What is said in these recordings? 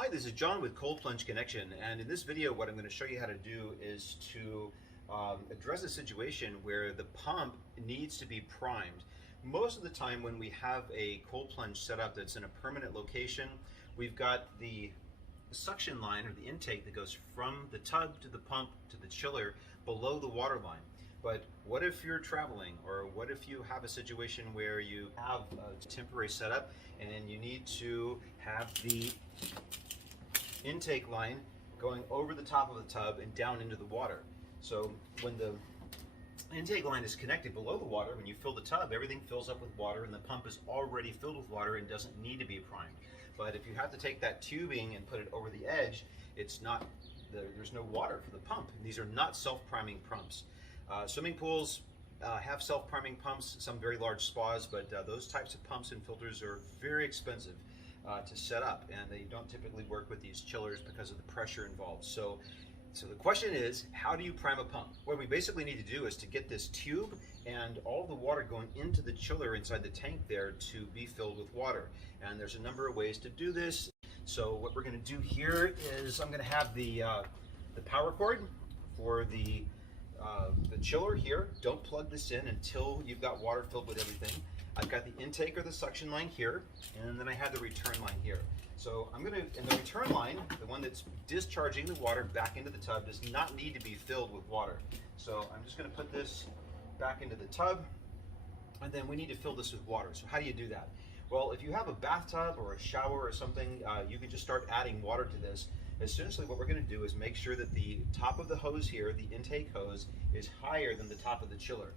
Hi, this is John with Cold Plunge Connection, and in this video what I'm going to show you how to do is to address a situation where the pump needs to be primed. Most of the time when we have a cold plunge set up that's in a permanent location, we've got the suction line or the intake that goes from the tub to the pump to the chiller below the water line. But what if you're traveling, or what if you have a situation where you have a temporary setup and you need to have the intake line going over the top of the tub and down into the water? So when the intake line is connected below the water, when you fill the tub, everything fills up with water and the pump is already filled with water and doesn't need to be primed. But if you have to take that tubing and put it over the edge, it's not, there's no water for the pump. And these are not self-priming pumps. Swimming pools have self-priming pumps, some very large spas, but those types of pumps and filters are very expensive to set up, and they don't typically work with these chillers because of the pressure involved. So the question is, how do you prime a pump? What we basically need to do is to get this tube and all the water going into the chiller inside the tank there to be filled with water. And there's a number of ways to do this. So what we're going to do here is I'm going to have the power cord for the chiller here. Don't plug this in until you've got water filled with everything. I've got the intake or the suction line here, and then I have the return line here. So I'm going to, in the return line, the one that's discharging the water back into the tub does not need to be filled with water. So I'm just going to put this back into the tub, and then we need to fill this with water. So how do you do that? Well, if you have a bathtub or a shower or something, you can just start adding water to this. Essentially what we're going to do is make sure that the top of the hose here, the intake hose, is higher than the top of the chiller.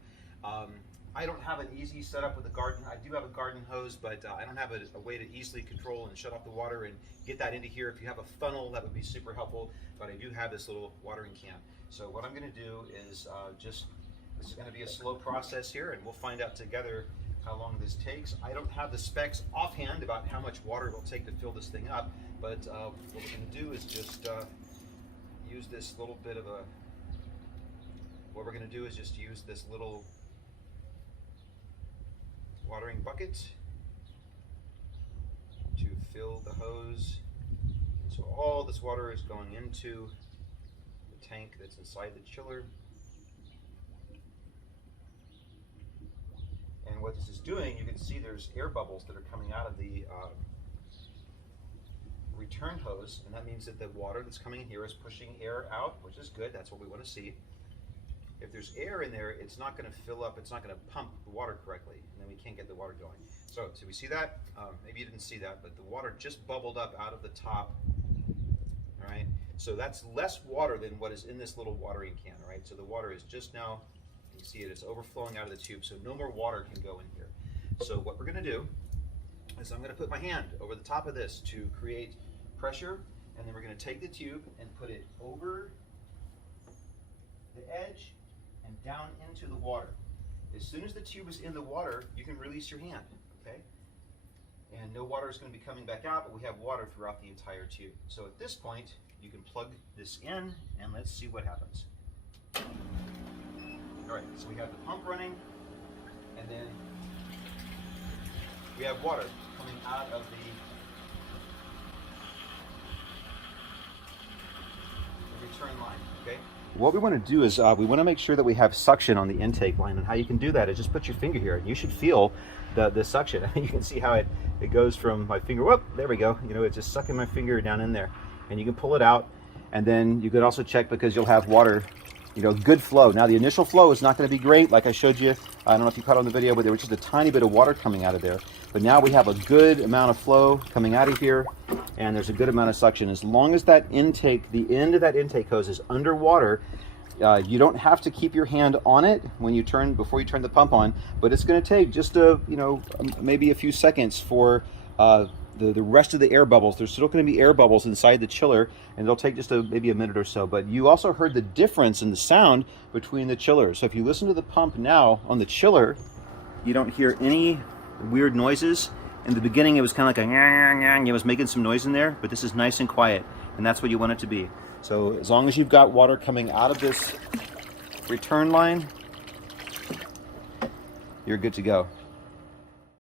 I don't have an easy setup with a garden. I do have a garden hose, but I don't have a way to easily control and shut off the water and get that into here. If you have a funnel, that would be super helpful, but I do have this little watering can. So what I'm going to do is this is going to be a slow process here, and we'll find out together how long this takes. I don't have the specs offhand about how much water it will take to fill this thing up, but what we're going to do is just use this little bit of a, what we're going to do is just use this little watering bucket to fill the hose. And so all this water is going into the tank that's inside the chiller. And what this is doing, you can see there's air bubbles that are coming out of the return hose, and that means that the water that's coming in here is pushing air out, which is good. That's what we want to see. If there's air in there, it's not going to fill up, it's not going to pump the water correctly, and then we can't get the water going. So we see that? Maybe you didn't see that, but the water just bubbled up out of the top. All right, so that's less water than what is in this little watering can. All right, so the water is just now, you see it's overflowing out of the tube, so no more water can go in here. So what we're going to do is I'm going to put my hand over the top of this to create pressure, and then we're going to take the tube and put it over the edge and down into the water. As soon as the tube is in the water, you can release your hand, okay? And no water is going to be coming back out, but we have water throughout the entire tube. So at this point, you can plug this in, and let's see what happens. All right, so we have the pump running, and then we have water coming out of the return line, okay? What we want to do is we want to make sure that we have suction on the intake line, and how you can do that is just put your finger here, and you should feel the suction. You can see how it goes from my finger, whoop, there we go. You know, it's just sucking my finger down in there, and you can pull it out, and then you could also check because you'll have water, you know, good flow. Now the initial flow is not going to be great, like I showed you. I don't know if you caught on the video, but there was just a tiny bit of water coming out of there. But now we have a good amount of flow coming out of here, and there's a good amount of suction. As long as that intake, the end of that intake hose is underwater, you don't have to keep your hand on it when you turn, before you turn the pump on, but it's going to take just maybe a few seconds for the rest of the air bubbles. There's still going to be air bubbles inside the chiller, and it'll take just maybe a minute or so. But you also heard the difference in the sound between the chillers. So if you listen to the pump now on the chiller, you don't hear any weird noises. In the beginning, it was kind of like it was making some noise in there, but this is nice and quiet, and that's what you want it to be. So as long as you've got water coming out of this return line, you're good to go.